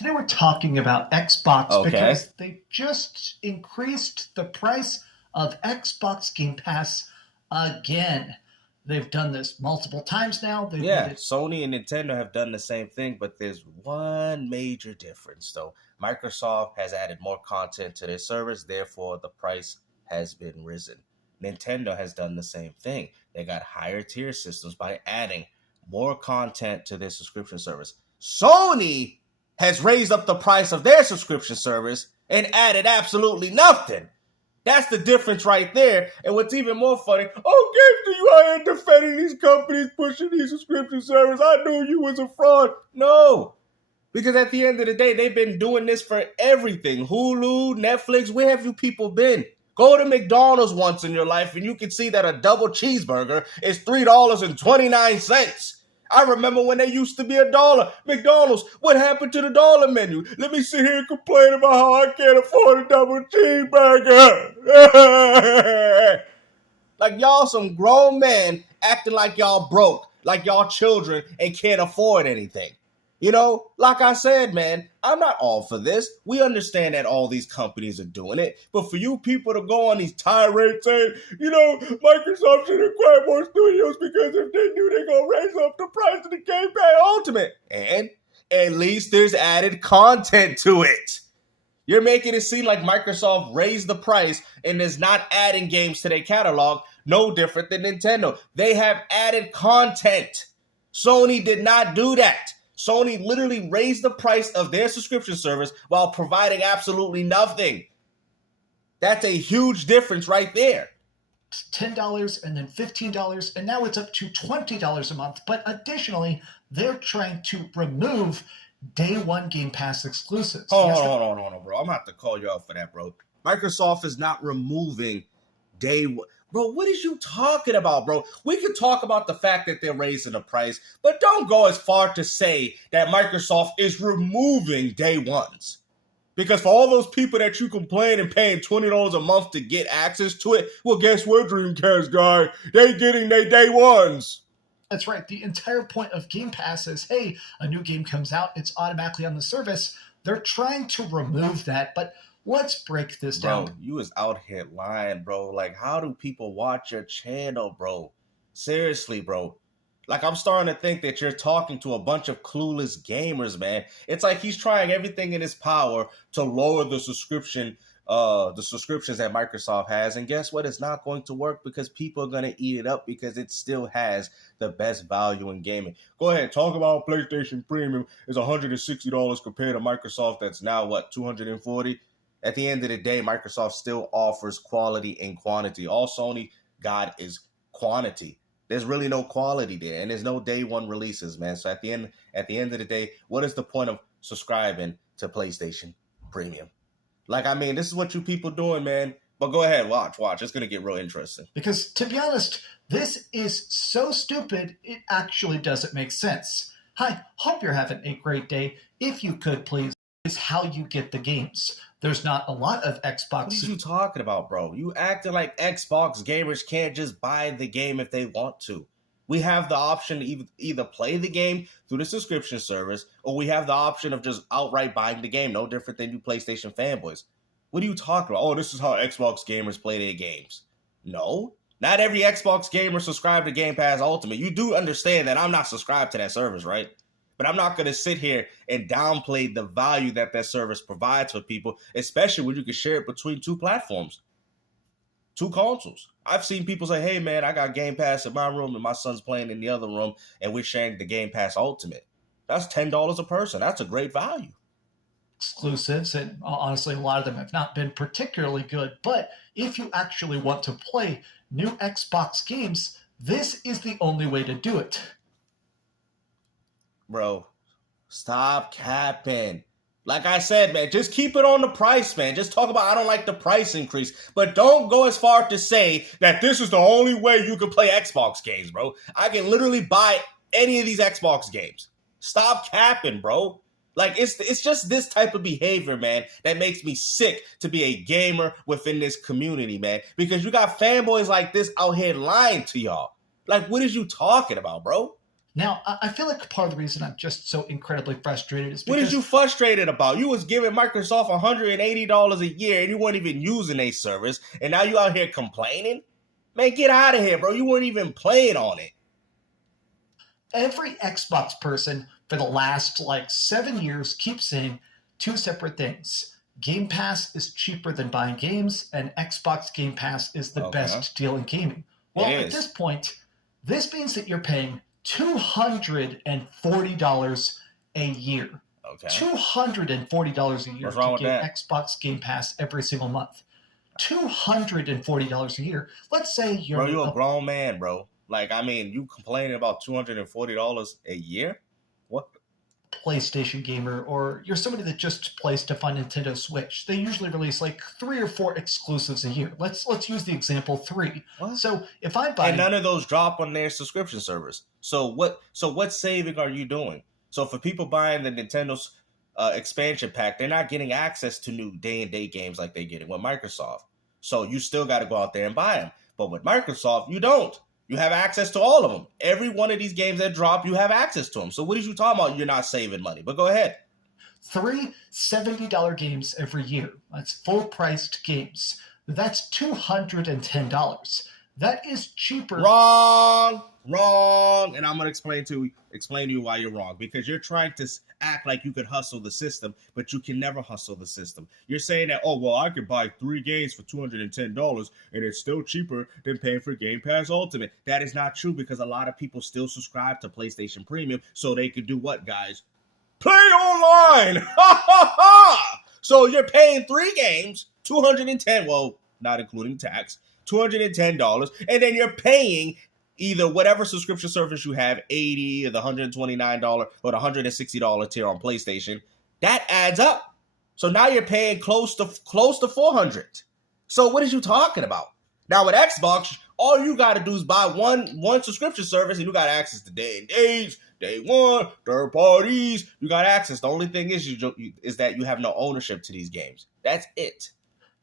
Today we're talking about Xbox Okay. because they just increased the price of Xbox Game Pass again. They've done this multiple times now. They've made Yeah, it. Sony and Nintendo have done the same thing, but there's one major difference though. Microsoft has added more content to their service, therefore the price has been risen. Nintendo has done the same thing. They got higher tier systems by adding more content to their subscription service. Sony has raised up the price of their subscription service and added absolutely nothing. That's the difference right there. And what's even more funny, Gamester, you out here defending these companies pushing these subscription service. I knew you was a fraud. No, because at the end of the day, they've been doing this for everything. Hulu, Netflix, where have you people been? Go to McDonald's once in your life and you can see that a double cheeseburger is $3.29. I remember when they used to be $1. McDonald's, what happened to the dollar menu? Let me sit here and complain about how I can't afford a double cheeseburger. Like y'all some grown men acting like y'all broke, like y'all children and can't afford anything. Like I said, man, I'm not all for this. We understand that all these companies are doing it. But for you people to go on these tirades saying, Microsoft should acquire more studios because if they do, they're going to raise up the price of the Game Pass Ultimate. And at least there's added content to it. You're making it seem like Microsoft raised the price and is not adding games to their catalog, no different than Nintendo. They have added content. Sony did not do that. Sony literally raised the price of their subscription service while providing absolutely nothing. That's a huge difference right there. $10 and then $15, and now it's up to $20 a month. But additionally, they're trying to remove day one Game Pass exclusives. Hold on, bro. I'm going to have to call you out for that, bro. Microsoft is not removing day one. Bro, what is you talking about, bro? We could talk about the fact that they're raising the price, but don't go as far to say that Microsoft is removing day ones. Because for all those people that you complain and paying $20 a month to get access to it, well, guess what, Dreamcast guy? They getting their day ones. That's right. The entire point of Game Pass is, hey, a new game comes out, it's automatically on the service. They're trying to remove that, but let's break this down. Bro, you was out here lying, bro. Like, how do people watch your channel, bro? Seriously, bro. Like, I'm starting to think that you're talking to a bunch of clueless gamers, man. It's like he's trying everything in his power to lower the subscriptions that Microsoft has. And guess what? It's not going to work because people are going to eat it up because it still has the best value in gaming. Go ahead, talk about PlayStation Premium is $160 compared to Microsoft that's now, what, $240? At the end of the day, Microsoft still offers quality and quantity. All Sony got is quantity. There's really no quality there, and there's no day one releases, man. So at the end of the day, what is the point of subscribing to PlayStation Premium? Like, I mean, this is what you people doing, man. But go ahead, watch. It's gonna get real interesting. Because to be honest, this is so stupid, it actually doesn't make sense. Hi, hope you're having a great day. If you could, please, is how you get the games. There's not a lot of Xbox. What are you talking about, bro? You acting like Xbox gamers can't just buy the game if they want to. We have the option to either play the game through the subscription service, or we have the option of just outright buying the game, no different than you PlayStation fanboys. What are you talking about? Oh, this is how Xbox gamers play their games. No. Not every Xbox gamer subscribed to Game Pass Ultimate. You do understand that I'm not subscribed to that service, right? But I'm not going to sit here and downplay the value that service provides for people, especially when you can share it between two platforms, two consoles. I've seen people say, hey, man, I got Game Pass in my room and my son's playing in the other room, and we're sharing the Game Pass Ultimate. That's $10 a person. That's a great value. Exclusives, and honestly, a lot of them have not been particularly good. But if you actually want to play new Xbox games, this is the only way to do it. Bro, stop capping. Like I said, man, just keep it on the price, man. Just talk about I don't like the price increase. But don't go as far to say that this is the only way you can play Xbox games, bro. I can literally buy any of these Xbox games. Stop capping, bro. Like, it's just this type of behavior, man, that makes me sick to be a gamer within this community, man. Because you got fanboys like this out here lying to y'all. Like, what is you talking about, bro? Now, I feel like part of the reason I'm just so incredibly frustrated is What is because you frustrated about? You was giving Microsoft $180 a year and you weren't even using a service, and now you out here complaining? Man, get out of here, bro. You weren't even playing on it. every Xbox person for the last like 7 years keeps saying two separate things. Game Pass is cheaper than buying games, and Xbox Game Pass is the Okay. best deal in gaming. Well, It at is. this point, this means that you're paying $240 a year. Okay. $240 a year What's wrong to with get that? Xbox Game Pass every single month. $240 a year. Let's say you're Bro, you're a grown man, bro. Like, I mean, you complaining about $240 a year? What? PlayStation gamer, or you're somebody that just plays to find Nintendo Switch. They usually release like 3 or 4 exclusives a year. Let's use the example 3. What? So if I buy, And none of those drop on their subscription service. So what saving are you doing? So for people buying the Nintendo's expansion pack, they're not getting access to new day and date games like they're getting with Microsoft. So you still got to go out there and buy them. But with Microsoft, you don't. You have access to all of them. Every one of these games that drop, you have access to them. So what are you talking about? You're not saving money. But go ahead. 3 $70 games every year. That's full priced games. That's $210. That is cheaper. Wrong. And I'm gonna explain to you why you're wrong, because you're trying to act like you could hustle the system, but you can never hustle the system. You're saying that, oh well, I could buy 3 games for $210 and it's still cheaper than paying for Game Pass Ultimate. That is not true, because a lot of people still subscribe to PlayStation Premium so they could do what, guys? Play online. So you're paying 3 games, $210, well, not including tax, $210, and then you're paying either whatever subscription service you have, $80 or the $129 or the $160 tier on PlayStation. That adds up. So now you're paying close to $400. So what is you talking about? Now with Xbox, all you got to do is buy one subscription service, and you got access to day and days, day one, third parties. You got access. The only thing is is that you have no ownership to these games. That's it.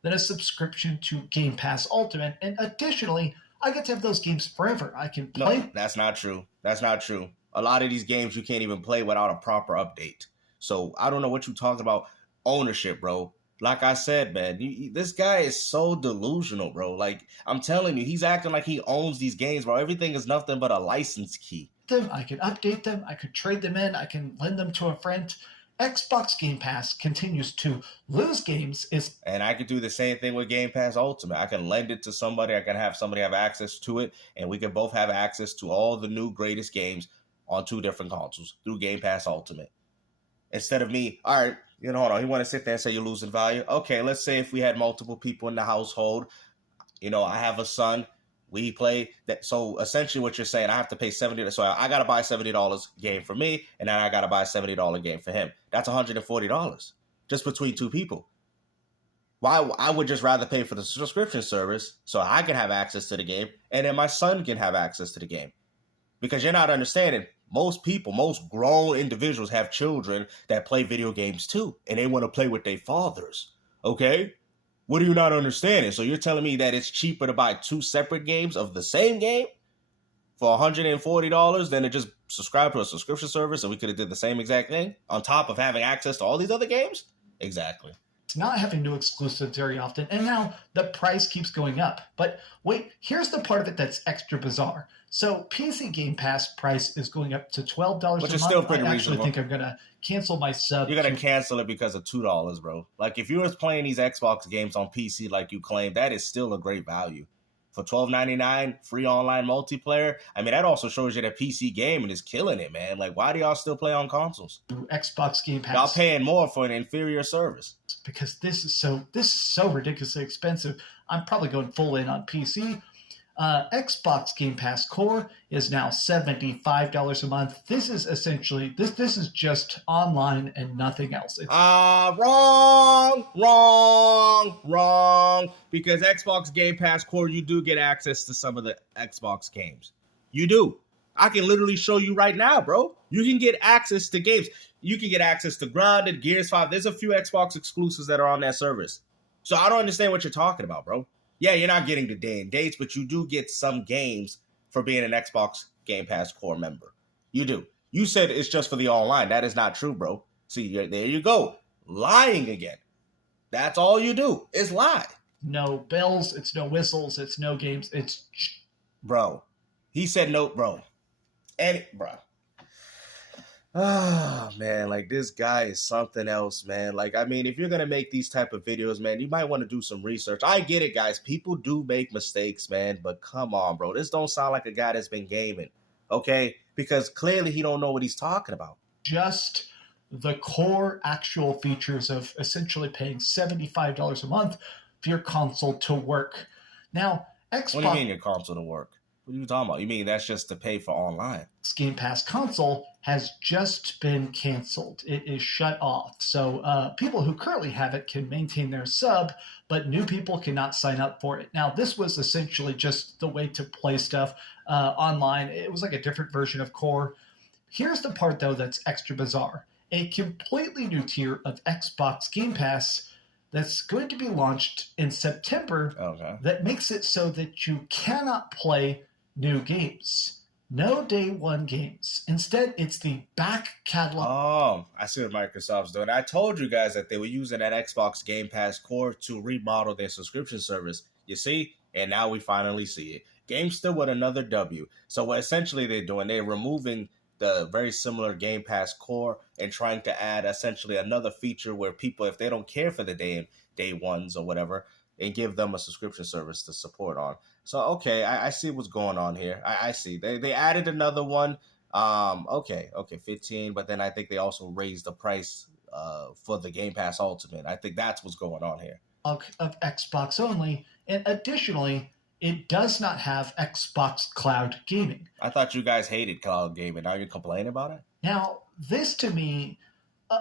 Then a subscription to Game Pass Ultimate, and additionally, I get to have those games forever. I can play. No, that's not true. That's not true. A lot of these games you can't even play without a proper update. So I don't know what you're talking about. Ownership, bro. Like I said, man, this guy is so delusional, bro. Like, I'm telling you, he's acting like he owns these games, bro. Everything is nothing but a license key. I can update them. I could trade them in. I can lend them to a friend. Xbox Game Pass continues to lose games. And I could do the same thing with Game Pass Ultimate. I can lend it to somebody. I can have somebody have access to it, and we can both have access to all the new greatest games on 2 different consoles through Game Pass Ultimate. Instead of me, all right, hold on, you want to sit there and say you're losing value? Okay, let's say if we had multiple people in the household, I have a son, we play that. So essentially what you're saying, I have to pay $70. So I got to buy $70 game for me, and then I got to buy a $70 game for him. That's $140 just between 2 people. Why? I would just rather pay for the subscription service so I can have access to the game, and then my son can have access to the game. Because you're not understanding, most grown individuals have children that play video games too, and they want to play with their fathers. Okay? What are you not understanding? So you're telling me that it's cheaper to buy 2 separate games of the same game for $140 than to just subscribe to a subscription service, and we could have did the same exact thing on top of having access to all these other games? Exactly. It's not having new exclusives very often, and now the price keeps going up. But wait, here's the part of it that's extra bizarre. So PC Game Pass price is going up to $12 a month. Which is still pretty I actually reasonable. think I'm going to cancel my sub. You're going to cancel it because of $2, bro. Like, if you was playing these Xbox games on PC like you claim, that is still a great value. For $12.99, free online multiplayer, I mean, that also shows you that PC gaming is killing it, man. Like, why do y'all still play on consoles? Xbox Game Pass. Y'all paying more for an inferior service. Because this is so ridiculously expensive. I'm probably going full in on PC. Xbox Game Pass Core is now $75 a month. This is essentially this is just online and nothing else. Wrong. Because Xbox Game Pass Core, you do get access to some of the Xbox games. You do. I can literally show you right now, bro. You can get access to games. You can get access to Grounded, Gears 5. There's a few Xbox exclusives that are on that service. So I don't understand what you're talking about, bro. Yeah, you're not getting the day and dates, but you do get some games for being an Xbox Game Pass Core member. You do. You said it's just for the online. That is not true, bro. See, there you go. Lying again. That's all you do is lie. No bells, it's no whistles, it's no games, it's... Bro, he said no, bro. And, bro. Oh, man, like, this guy is something else, man. Like, I mean, if you're going to make these type of videos, man, you might want to do some research. I get it, guys. People do make mistakes, man. But come on, bro. This don't sound like a guy that's been gaming, okay? Because clearly he don't know what he's talking about. Just the core actual features of essentially paying $75 a month for your console to work. Now, Xbox... What do you mean your console to work? What are you talking about? You mean that's just to pay for online? Game Pass console has just been canceled. It is shut off. So people who currently have it can maintain their sub, but new people cannot sign up for it. Now, this was essentially just the way to play stuff online. It was like a different version of Core. Here's the part, though, that's extra bizarre. A completely new tier of Xbox Game Pass that's going to be launched in September that makes it so that you cannot play new games. No day one games. Instead, it's the back catalog. Oh, I see what Microsoft's doing. I told you guys that they were using that Xbox Game Pass core to remodel their subscription service. You see? And now we finally see it. GameStop with another W. So what essentially they're doing, they're removing the very similar Game Pass core and trying to add essentially another feature where people, if they don't care for the day ones or whatever, and give them a subscription service to support on. So, okay, I see what's going on here. I see. They added another one. Okay, 15. But then I think they also raised the price for the Game Pass Ultimate. I think that's what's going on here. Of Xbox only. And additionally, it does not have Xbox Cloud Gaming. I thought you guys hated cloud gaming. Now you're complaining about it? Now, this to me,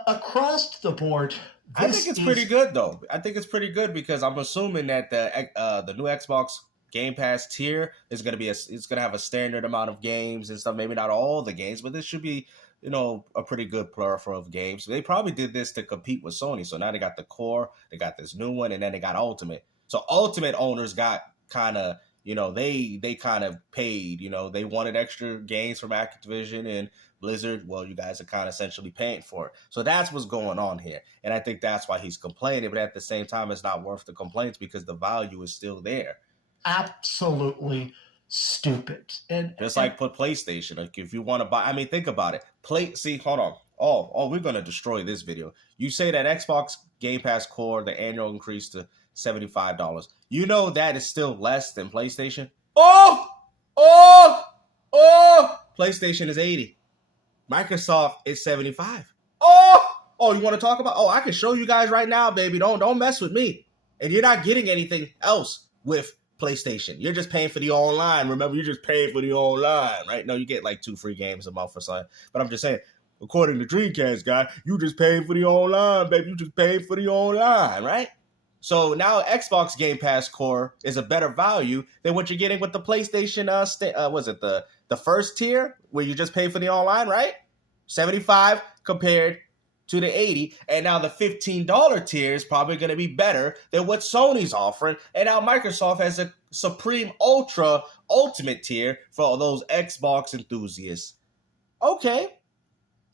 across the board... I think it's pretty good, though. I think it's pretty good because I'm assuming that the new Xbox Game Pass tier is going to be it's going to have a standard amount of games and stuff. Maybe not all the games, but this should be, a pretty good plethora of games. They probably did this to compete with Sony. So now they got the core, they got this new one, and then they got Ultimate. So Ultimate owners got kind of, they kind of paid. They wanted extra games from Activision and Blizzard. Well, you guys are kind of essentially paying for it. So that's what's going on here. And I think that's why he's complaining. But at the same time, it's not worth the complaints because the value is still there. Absolutely stupid. And just like PlayStation. Like if you want to buy, think about it. Hold on. Oh, we're going to destroy this video. You say that Xbox Game Pass Core, the annual increase to $75. That is still less than PlayStation. PlayStation is $80. Microsoft is $75. Oh, you want to talk about? I can show you guys right now, baby. Don't mess with me. And you're not getting anything else with PlayStation. You're just paying for the online. Remember, you're just paying for the online, right? No, you get like 2 free games a month or something. But I'm just saying, according to Dreamcast guy, you just paying for the online, baby. You just paying for the online, right? So now Xbox Game Pass Core is a better value than what you're getting with the PlayStation. Was it the first tier where you just pay for the online, right? $75 compared to the $80, and now the $15 tier is probably going to be better than what Sony's offering. And now Microsoft has a Supreme Ultra Ultimate tier for those Xbox enthusiasts. Okay,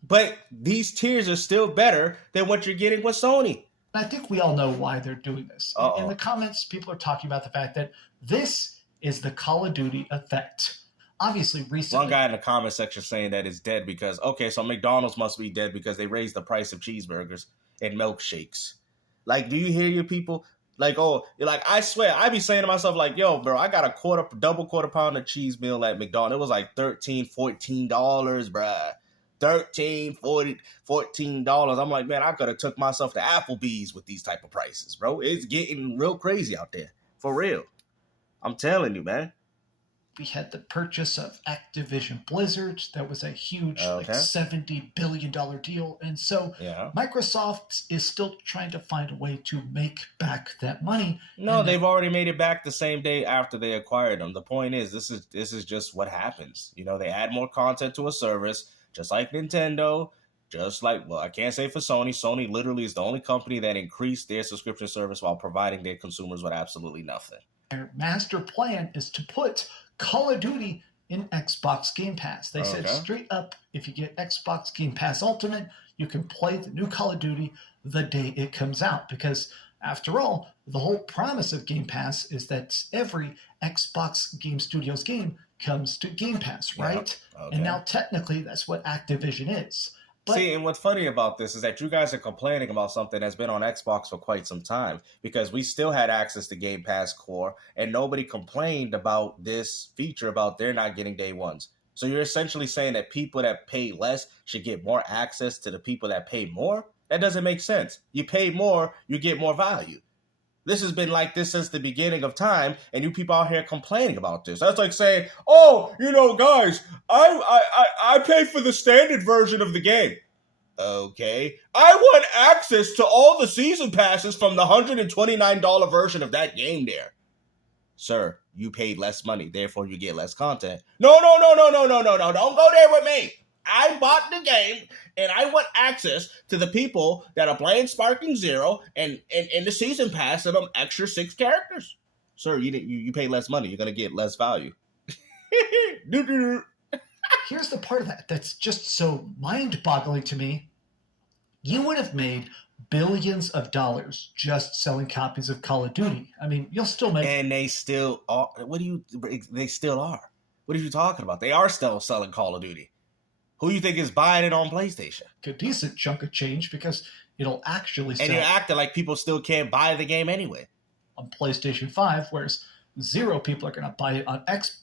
but these tiers are still better than what you're getting with Sony. I think we all know why they're doing this. In the comments, people are talking about the fact that this is the Call of Duty effect. Obviously, recently... One guy in the comment section saying that it's dead because, so McDonald's must be dead because they raised the price of cheeseburgers and milkshakes. Like, do you hear your people? Like, I swear, I be saying to myself, like, yo, bro, I got a double quarter pounder cheese meal at McDonald's. It was like $13, $14, bruh. $13, $14. I'm like, man, I could have took myself to Applebee's with these type of prices, bro. It's getting real crazy out there. For real. I'm telling you, man. We had the purchase of Activision Blizzard. That was a huge $70 billion deal. And so Microsoft is still trying to find a way to make back that money. No, they've already made it back the same day after they acquired them. The point is, this is just what happens. They add more content to a service, just like Nintendo, I can't say for Sony. Sony literally is the only company that increased their subscription service while providing their consumers with absolutely nothing. Their master plan is to put Call of Duty in Xbox Game Pass. They said straight up, if you get Xbox Game Pass Ultimate, you can play the new Call of Duty the day it comes out. Because after all, the whole promise of Game Pass is that every Xbox Game Studios game comes to Game Pass, right? Yep. Okay. And now technically that's what Activision is. But, see, and what's funny about this is that you guys are complaining about something that's been on Xbox for quite some time, because we still had access to Game Pass Core, and nobody complained about this feature about they're not getting day ones. So you're essentially saying that people that pay less should get more access to the people that pay more? That doesn't make sense. You pay more, you get more value. This has been like this since the beginning of time, and you people out here complaining about this. That's like saying, oh, guys, I pay for the standard version of the game. Okay. I want access to all the season passes from the $129 version of that game there. Sir, you paid less money, therefore you get less content. No. Don't go there with me. I bought the game, and I want access to the people that are playing Sparking Zero and the season pass of them extra 6 characters. Sir, you pay less money. You're going to get less value. Here's the part of that that's just so mind-boggling to me. You would have made billions of dollars just selling copies of Call of Duty. I mean, you'll still make... And they still are. They still are. What are you talking about? They are still selling Call of Duty. Who do you think is buying it on PlayStation? A decent chunk of change, because it'll actually sell. And you're acting like people still can't buy the game anyway. On PlayStation 5, whereas 0 people are going to buy it on X.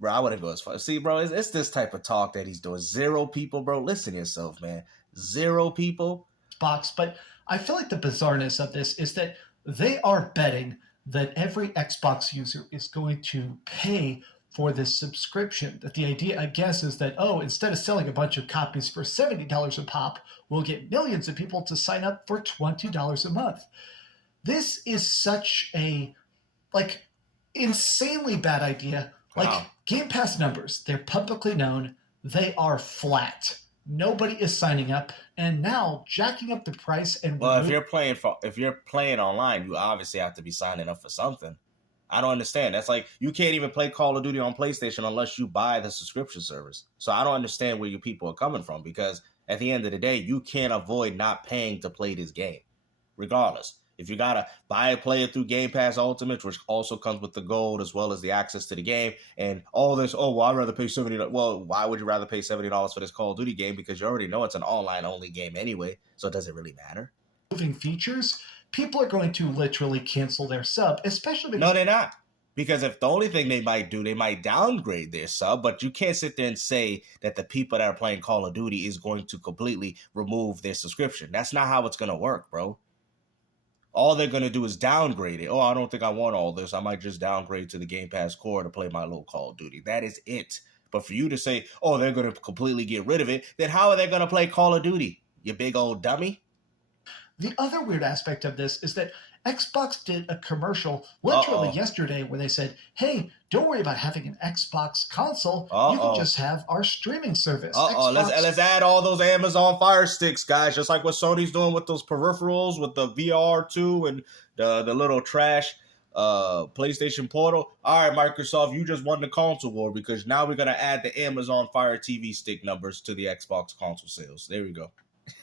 Bro, I wouldn't go as far. See, bro, it's this type of talk that he's doing. 0 people, bro. Listen to yourself, man. 0 people. But I feel like the bizarreness of this is that they are betting that every Xbox user is going to pay for this subscription. That the idea, I guess, is that, instead of selling a bunch of copies for $70 a pop, we'll get millions of people to sign up for $20 a month. This is such a, insanely bad idea. Wow. Game Pass numbers, they're publicly known. They are flat. Nobody is signing up, and now jacking up the price. And if you're playing online, you obviously have to be signing up for something. I don't understand. That's like, you can't even play Call of Duty on PlayStation unless you buy the subscription service. So I don't understand where you people are coming from, because at the end of the day, you can't avoid not paying to play this game. Regardless, if you gotta play it through Game Pass Ultimate, which also comes with the gold as well as the access to the game, and all this, I'd rather pay $70. Well, why would you rather pay $70 for this Call of Duty game? Because you already know it's an online-only game anyway, so does it really matter? Moving features, people are going to literally cancel their sub, especially because... No, they're not. Because if the only thing they might do, they might downgrade their sub, but you can't sit there and say that the people that are playing Call of Duty is going to completely remove their subscription. That's not how it's going to work, bro. All they're going to do is downgrade it. I don't think I want all this. I might just downgrade to the Game Pass Core to play my little Call of Duty. That is it. But for you to say, they're going to completely get rid of it, then how are they going to play Call of Duty? You big old dummy. The other weird aspect of this is that Xbox did a commercial literally yesterday where they said, hey, don't worry about having an Xbox console. You can just have our streaming service. Let's add all those Amazon Fire Sticks, guys, just like what Sony's doing with those peripherals, with the VR2 and the little trash PlayStation Portal. All right, Microsoft, you just won the console war, because now we're going to add the Amazon Fire TV stick numbers to the Xbox console sales. There we go.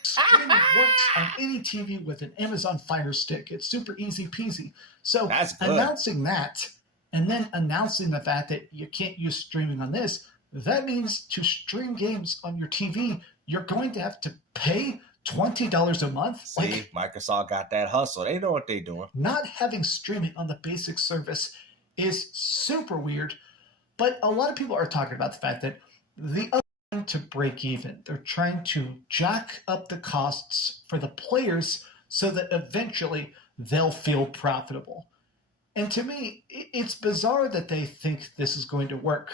Streaming works on any TV with an Amazon Fire Stick. It's super easy peasy. So announcing that, and then announcing the fact that you can't use streaming on this, that means to stream games on your TV, you're going to have to pay $20 a month. See, Microsoft got that hustle. They know what they're doing. Not having streaming on the basic service is super weird, but a lot of people are talking about the fact that to break even. They're trying to jack up the costs for the players so that eventually they'll feel profitable. And to me, it's bizarre that they think this is going to work.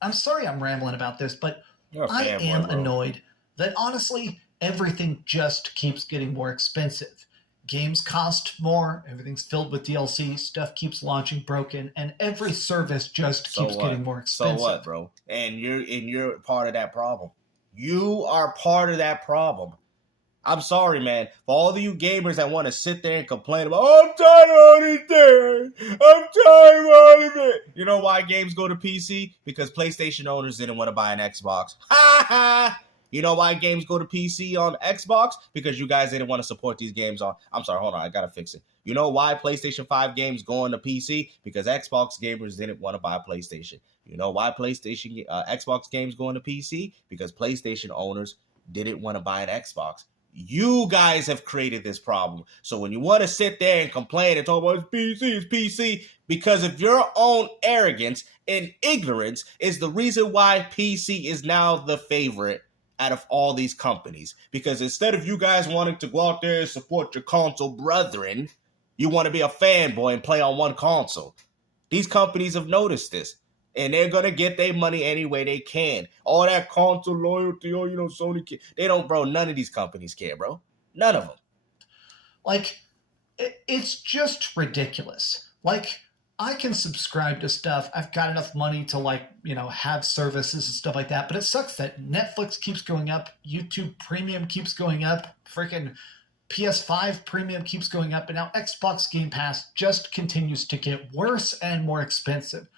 I'm sorry I'm rambling about this, but I am annoyed that honestly, everything just keeps getting more expensive. Games cost more, everything's filled with DLC, stuff keeps launching broken, and every service just keeps getting more expensive. So what, bro? And you're part of that problem. You are part of that problem. I'm sorry, man. For all of you gamers that want to sit there and complain about, oh, I'm tired of all these things. I'm tired of all of it. You know why games go to PC? Because PlayStation owners didn't want to buy an Xbox. Ha ha! You know why games go to PC on Xbox? Because you guys didn't want to support these games on... I'm sorry, hold on. I got to fix it. You know why PlayStation 5 games go on to PC? Because Xbox gamers didn't want to buy PlayStation. You know why Xbox games go on to PC? Because PlayStation owners didn't want to buy an Xbox. You guys have created this problem. So when you want to sit there and complain and talk about it's PC, because of your own arrogance and ignorance is the reason why PC is now the favorite out of all these companies. Because instead of you guys wanting to go out there and support your console brethren, you want to be a fanboy and play on one console. These companies have noticed this. And they're going to get their money any way they can. All that console loyalty, Sony, they don't, bro. None of these companies care, bro. None of them. Like, it's just ridiculous. Like, I can subscribe to stuff. I've got enough money to, have services and stuff like that. But it sucks that Netflix keeps going up. YouTube Premium keeps going up. Freaking PS5 Premium keeps going up. And now Xbox Game Pass just continues to get worse and more expensive.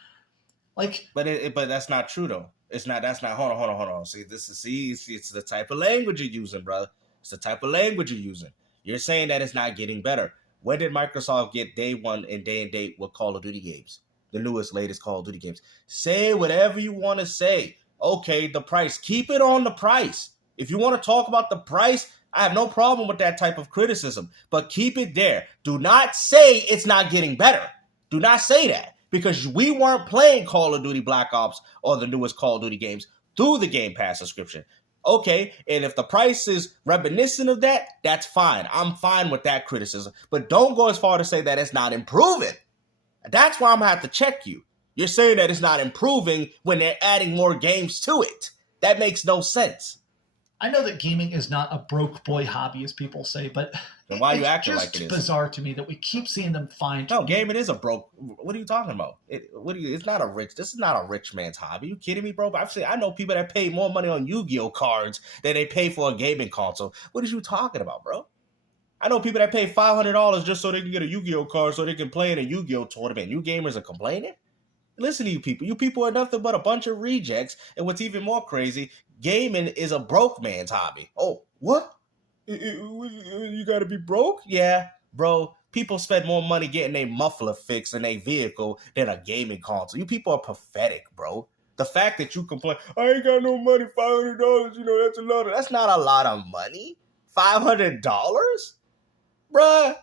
But that's not true though. It's not. That's not. Hold on. See, it's the type of language you're using, brother. It's the type of language you're using. You're saying that it's not getting better. When did Microsoft get day one and day and date with Call of Duty games? The latest Call of Duty games. Say whatever you want to say. Okay, the price. Keep it on the price. If you want to talk about the price, I have no problem with that type of criticism. But keep it there. Do not say it's not getting better. Do not say that. Because we weren't playing Call of Duty Black Ops or the newest Call of Duty games through the Game Pass subscription. Okay, and if the price is reminiscent of that, that's fine. I'm fine with that criticism. But don't go as far to say that it's not improving. That's why I'm going to have to check you. You're saying that it's not improving when they're adding more games to it. That makes no sense. I know that gaming is not a broke boy hobby, as people say, but then why are you acting like it is? It's bizarre to me that we keep seeing them find. No, gaming is a broke. What are you talking about? It's not a rich. This is not a rich man's hobby. You kidding me, bro? I know people that pay more money on Yu-Gi-Oh cards than they pay for a gaming console. What are you talking about, bro? I know people that pay $500 just so they can get a Yu-Gi-Oh card so they can play in a Yu-Gi-Oh tournament. You gamers are complaining? Listen to you people. You people are nothing but a bunch of rejects. And what's even more crazy, gaming is a broke man's hobby. Oh, what? You gotta be broke? Yeah, bro. People spend more money getting a muffler fixed in a vehicle than a gaming console. You people are pathetic, bro. The fact that you complain, I ain't got no money, $500, that's a lot. That's not a lot of money. $500? Bruh.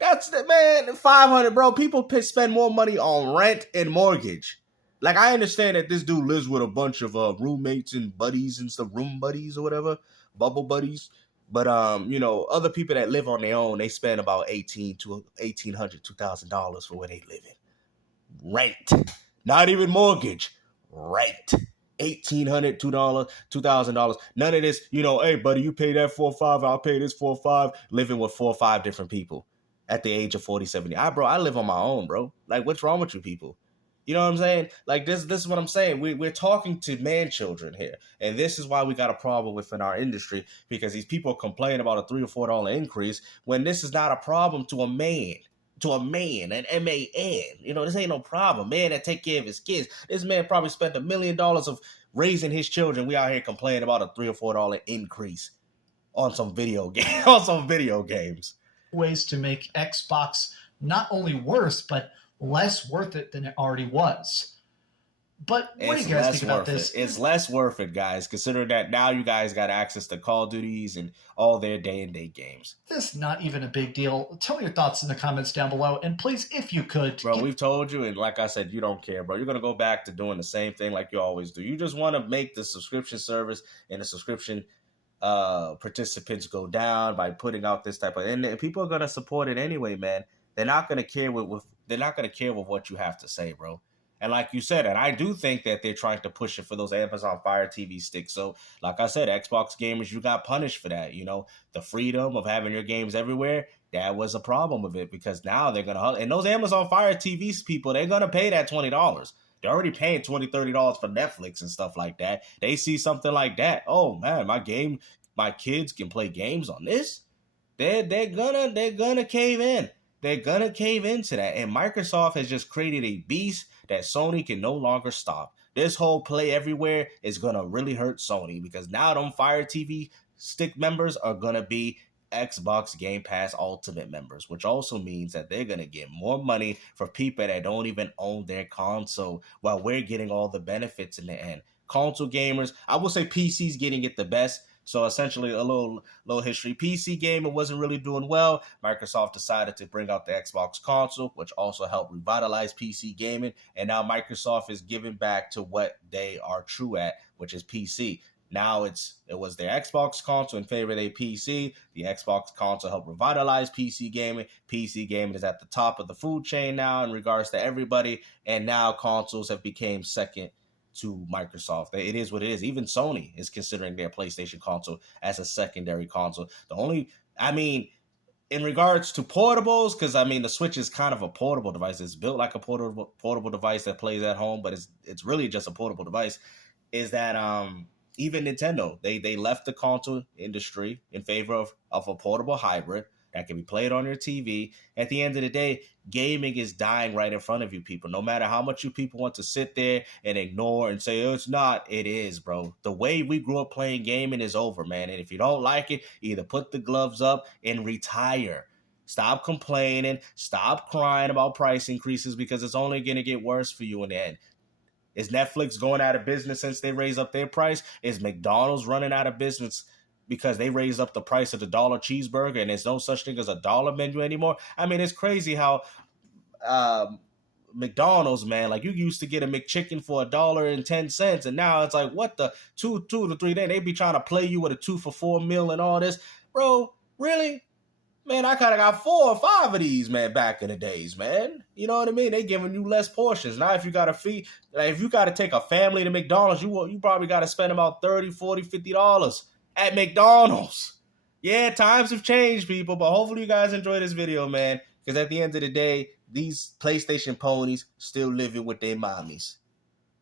That's the man, 500, bro. People spend more money on rent and mortgage. Like, I understand that this dude lives with a bunch of roommates and buddies and stuff, room buddies or whatever, bubble buddies. But other people that live on their own, they spend about $1,800 to $2,000 for where they live in. Rent, not even mortgage. Rent, $1,800, $2,000. None of this. Hey buddy, you pay that $4,500, I'll pay this $4,500. Living with 4 or 5 different people. At the age of 40, 70. I live on my own, bro. Like, what's wrong with you people? You know what I'm saying? Like, this is what I'm saying. We're talking to man children here. And this is why we got a problem within our industry, because these people complain about a $3 or $4 increase when this is not a problem to a man. To a man, an M-A-N. This ain't no problem. Man that take care of his kids. This man probably spent $1 million of raising his children. We out here complaining about a $3 or $4 increase on some video games. Ways to make Xbox not only worse, but less worth it than it already was. But what do you guys think about this? It's less worth it, guys, considering that now you guys got access to Call of Duties and all their day-and-date games. This is not even a big deal. Tell me your thoughts in the comments down below, and please, if you could... Bro, we've told you, and like I said, you don't care, bro. You're going to go back to doing the same thing like you always do. You just want to make the subscription service and the subscription participants go down by putting out this type of, and people are gonna support it anyway, man. They're not gonna care with what you have to say, bro. And like you said, and I do think that they're trying to push it for those Amazon Fire TV sticks. So, like I said, Xbox gamers, you got punished for that. The freedom of having your games everywhere. That was a problem with it, because now they're gonna, and those Amazon Fire TVs people, they're gonna pay that $20. They're already paying $20, $30 for Netflix and stuff like that. They see something like that. Oh man, my game my kids can play games on this, they're gonna cave in. They're gonna cave into that. And Microsoft has just created a beast that Sony can no longer stop. This whole play everywhere is gonna really hurt Sony, because now them Fire TV Stick members are gonna be Xbox Game Pass Ultimate members, which also means that they're gonna get more money for people that don't even own their console, while we're getting all the benefits in the end. Console gamers, I will say PC's getting it the best. So essentially, a little history. PC gaming wasn't really doing well. Microsoft decided to bring out the Xbox console, which also helped revitalize PC gaming. And now Microsoft is giving back to what they are true at, which is PC. Now it was their Xbox console in favor of their PC. The Xbox console helped revitalize PC gaming. PC gaming is at the top of the food chain now in regards to everybody. And now consoles have become second to Microsoft. It is what it is. Even Sony is considering their PlayStation console as a secondary console. In regards to portables, because the Switch is kind of a portable device. It's built like a portable device that plays at home, but it's really just a portable device. Is that even Nintendo, they left the console industry in favor of a portable hybrid that can be played on your TV. At the end of the day, gaming is dying right in front of you people. No matter how much you people want to sit there and ignore and say, oh, it's not, it is, bro. The way we grew up playing gaming is over, man. And if you don't like it, either put the gloves up and retire. Stop complaining. Stop crying about price increases, because it's only going to get worse for you in the end. Is Netflix going out of business since they raised up their price? Is McDonald's running out of business because they raised up the price of the dollar cheeseburger and there's no such thing as a dollar menu anymore? It's crazy how McDonald's, man, like you used to get a McChicken for $1.10, and now it's like, what the two to three days? They be trying to play you with a 2 for $4 meal and all this. Bro, really? Man, I kind of got 4 or 5 of these, man, back in the days, man. You know what I mean? They giving you less portions. Now, if you got to take a family to McDonald's, you probably got to spend about $30, $40, $50 at McDonald's. Yeah, times have changed, people, but hopefully you guys enjoy this video, man, because at the end of the day, these PlayStation ponies still living with their mommies.